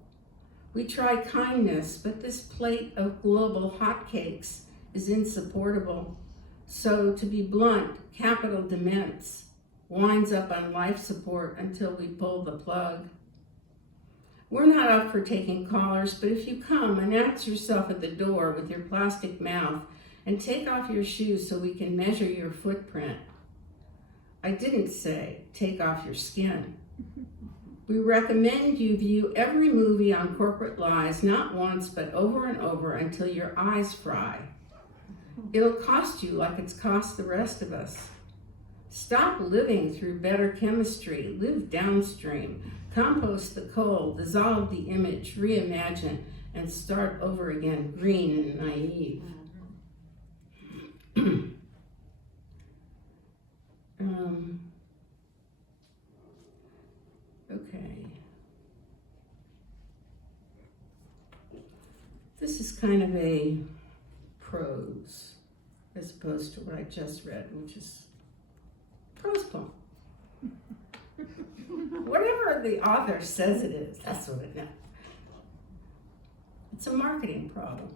We try kindness, but this plate of global hotcakes is insupportable. So, to be blunt, capital dements winds up on life support until we pull the plug. We're not up for taking callers, but if you come, announce yourself at the door with your plastic mouth and take off your shoes so we can measure your footprint. I didn't say take off your skin. We recommend you view every movie on corporate lies, not once, but over and over until your eyes fry. It'll cost you like it's cost the rest of us. Stop living through better chemistry, live downstream, compost the coal, dissolve the image, reimagine, and start over again, green and naive. Okay. This is kind of a prose as opposed to what I just read, which is prose poem. Whatever the author says it is, that's what it is. It's a marketing problem,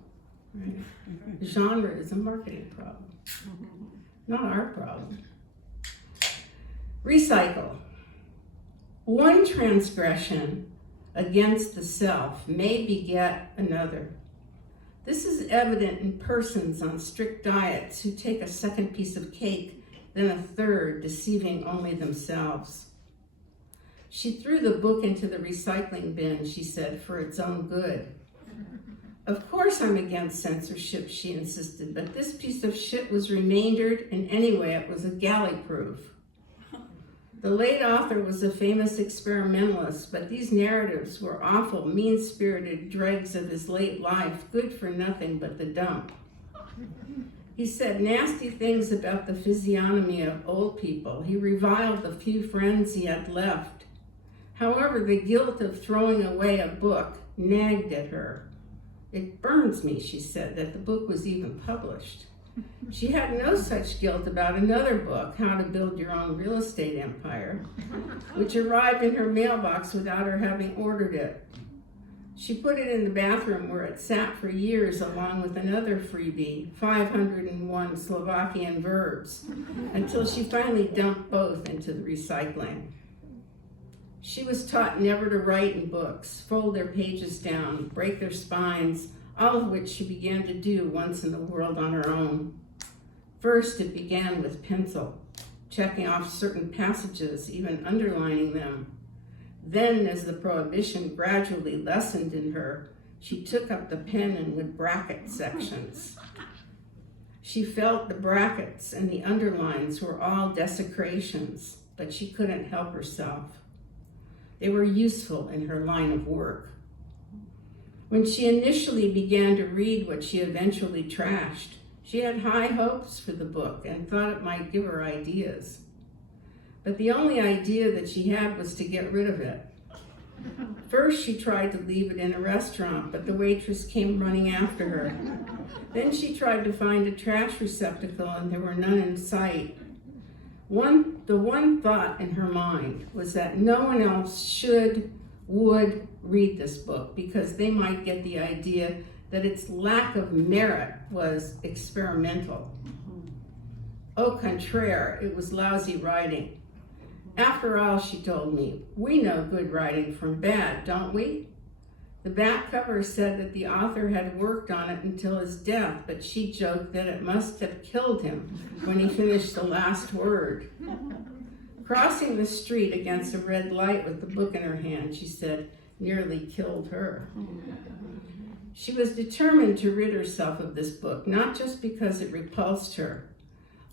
right? Genre is a marketing problem, not our problem. Recycle. One transgression against the self may beget another. This is evident in persons on strict diets who take a second piece of cake, then a third, deceiving only themselves. She threw the book into the recycling bin, she said, for its own good. Of course I'm against censorship, she insisted, but this piece of shit was remaindered, and anyway, it was a galley-proof. The late author was a famous experimentalist, but these narratives were awful, mean-spirited dregs of his late life, good for nothing but the dump. He said nasty things about the physiognomy of old people. He reviled the few friends he had left. However, the guilt of throwing away a book nagged at her. It burns me, she said, that the book was even published. She had no such guilt about another book, How to Build Your Own Real Estate Empire, which arrived in her mailbox without her having ordered it. She put it in the bathroom where it sat for years along with another freebie, 501 Slovakian verbs, until she finally dumped both into the recycling. She was taught never to write in books, fold their pages down, break their spines, all of which she began to do once in the world on her own. First, it began with pencil, checking off certain passages, even underlining them. Then, as the prohibition gradually lessened in her, she took up the pen and would bracket sections. She felt the brackets and the underlines were all desecrations, but she couldn't help herself. They were useful in her line of work. When she initially began to read what she eventually trashed, she had high hopes for the book and thought it might give her ideas. But the only idea that she had was to get rid of it. First, she tried to leave it in a restaurant, but the waitress came running after her. Then she tried to find a trash receptacle, and there were none in sight. The one thought in her mind was that no one else would read this book because they might get the idea that its lack of merit was experimental. Au contraire, it was lousy writing. After all, she told me, we know good writing from bad, don't we? The back cover said that the author had worked on it until his death, but she joked that it must have killed him when he finished the last word. Crossing the street against a red light with the book in her hand, she said, nearly killed her. She was determined to rid herself of this book, not just because it repulsed her.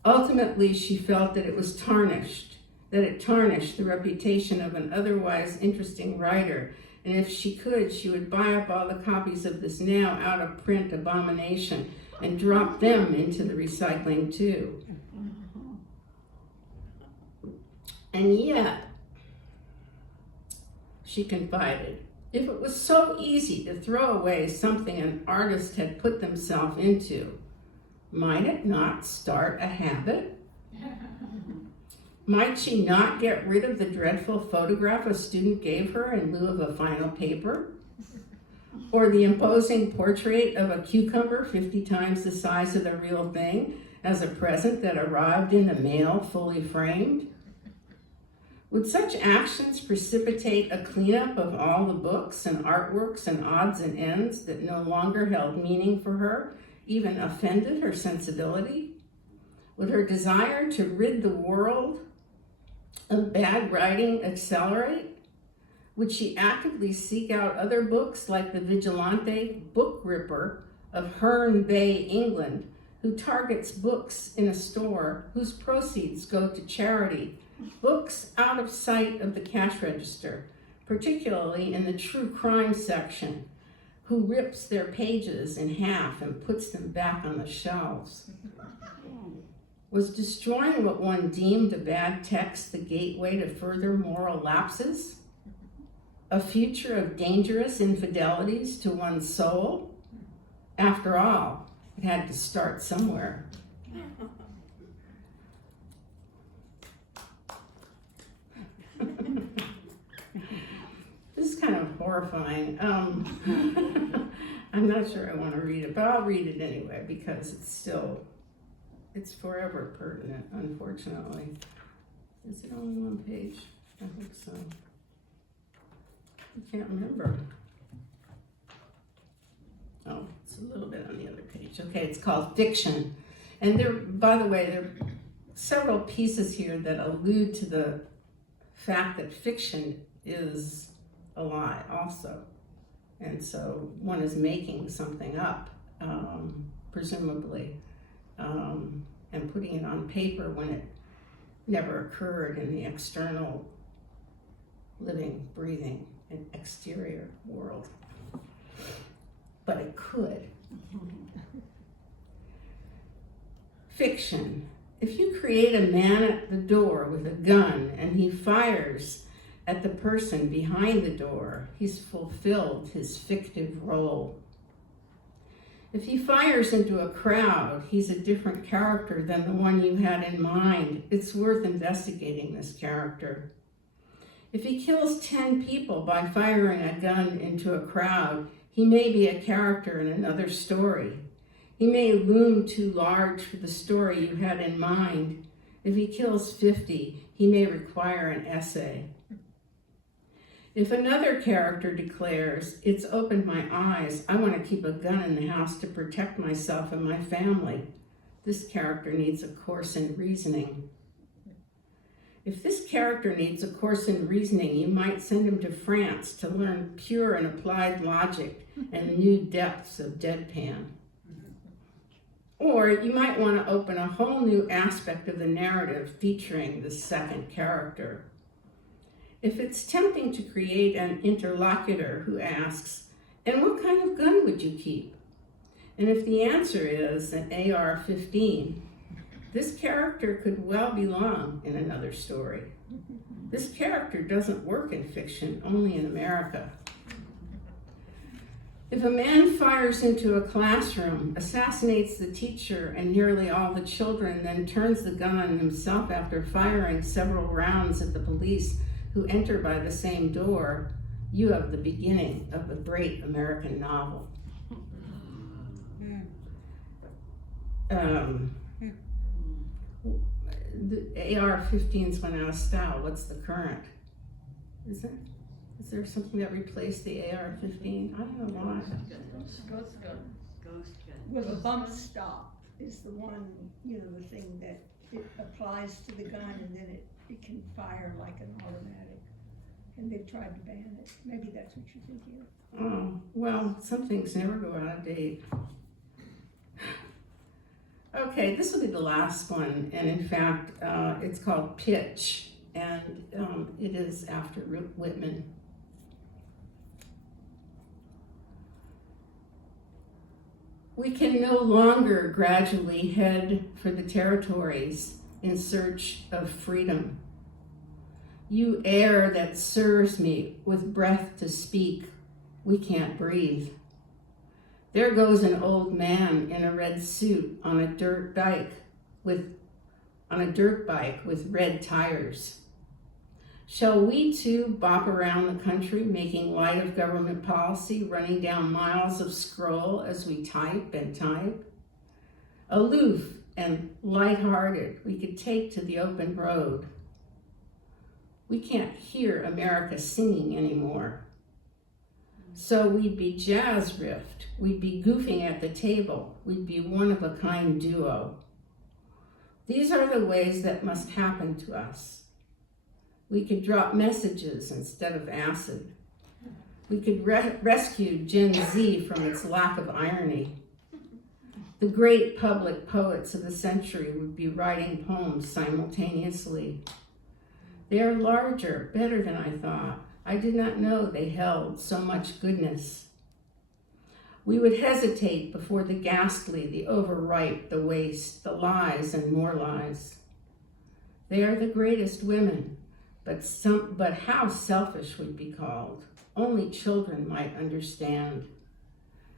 Ultimately, she felt that it was tarnished, that it tarnished the reputation of an otherwise interesting writer, and if she could, she would buy up all the copies of this now out-of-print abomination and drop them into the recycling too. And yet, she confided, if it was so easy to throw away something an artist had put themselves into, might it not start a habit? Might she not get rid of the dreadful photograph a student gave her in lieu of a final paper? Or the imposing portrait of a cucumber 50 times the size of the real thing as a present that arrived in the mail fully framed? Would such actions precipitate a cleanup of all the books and artworks and odds and ends that no longer held meaning for her, even offended her sensibility? Would her desire to rid the world of bad writing accelerate? Would she actively seek out other books like the vigilante book ripper of Herne Bay, England, who targets books in a store whose proceeds go to charity, books out of sight of the cash register, particularly in the true crime section, who rips their pages in half and puts them back on the shelves? Was destroying what one deemed a bad text the gateway to further moral lapses? A future of dangerous infidelities to one's soul? After all, it had to start somewhere. This is kind of horrifying. I'm not sure I want to read it, but I'll read it anyway because it's forever pertinent, unfortunately. Is it only one page? I hope so. I can't remember. Oh, it's a little bit on the other page. Okay, it's called Fiction. And by the way, there are several pieces here that allude to the fact that fiction is a lie also. And so one is making something up, presumably, and putting it on paper when it never occurred in the external, living, breathing, and exterior world. But it could. Fiction. If you create a man at the door with a gun and he fires at the person behind the door, he's fulfilled his fictive role. If he fires into a crowd, he's a different character than the one you had in mind. It's worth investigating this character. If he kills 10 people by firing a gun into a crowd, he may be a character in another story. He may loom too large for the story you had in mind. If he kills 50, he may require an essay. If another character declares, it's opened my eyes, I want to keep a gun in the house to protect myself and my family, this character needs a course in reasoning. If this character needs a course in reasoning, you might send him to France to learn pure and applied logic and new depths of deadpan. Or you might want to open a whole new aspect of the narrative featuring the second character. If it's tempting to create an interlocutor who asks, and what kind of gun would you keep? And if the answer is an AR-15, this character could well belong in another story. This character doesn't work in fiction, only in America. If a man fires into a classroom, assassinates the teacher and nearly all the children, then turns the gun on himself after firing several rounds at the police who enter by the same door, you have the beginning of a great American novel. the AR-15s went out of style. What's the current? Is there something that replaced the AR-15? I don't know why. Ghost gun. Well, the bump stop is the one, you know, the thing that it applies to the gun and then it can fire like an automatic. And they've tried to ban it. Maybe that's what you're thinking of. Oh, well, some things never go out of date. Okay, this will be the last one, and in fact, it's called Pitch, and it is after Whitman. We can no longer gradually head for the territories in search of freedom. You air that serves me with breath to speak, we can't breathe. There goes an old man in a red suit on a dirt bike with red tires. Shall we too bop around the country making light of government policy, running down miles of scroll as we type and type? Aloof and lighthearted, we could take to the open road. We can't hear America singing anymore. So we'd be jazz riffed, we'd be goofing at the table, we'd be one-of-a-kind duo. These are the ways that must happen to us. We could drop messages instead of acid. We could rescue Gen Z from its lack of irony. The great public poets of the century would be writing poems simultaneously. They are larger, better than I thought. I did not know they held so much goodness. We would hesitate before the ghastly, the overripe, the waste, the lies and more lies. They are the greatest women, but how selfish we'd be called. Only children might understand.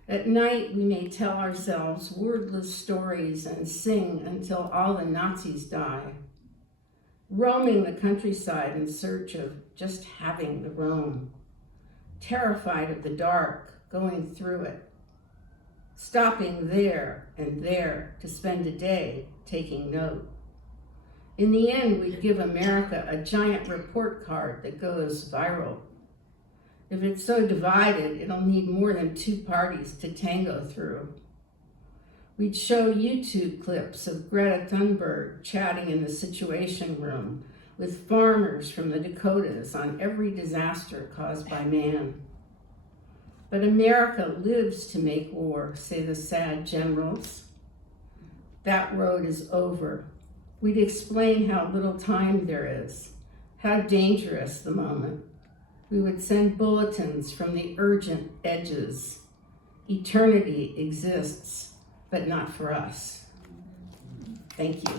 At night we may tell ourselves wordless stories and sing until all the Nazis die. Roaming the countryside in search of just having the roam, terrified of the dark, going through it, stopping there and there to spend a day taking note. In the end, we'd give America a giant report card that goes viral. If it's so divided, it'll need more than 2 parties to tango through. We'd show YouTube clips of Greta Thunberg chatting in the Situation Room with farmers from the Dakotas on every disaster caused by man. But America lives to make war, say the sad generals. That road is over. We'd explain how little time there is, how dangerous the moment. We would send bulletins from the urgent edges. Eternity exists, but not for us. Thank you.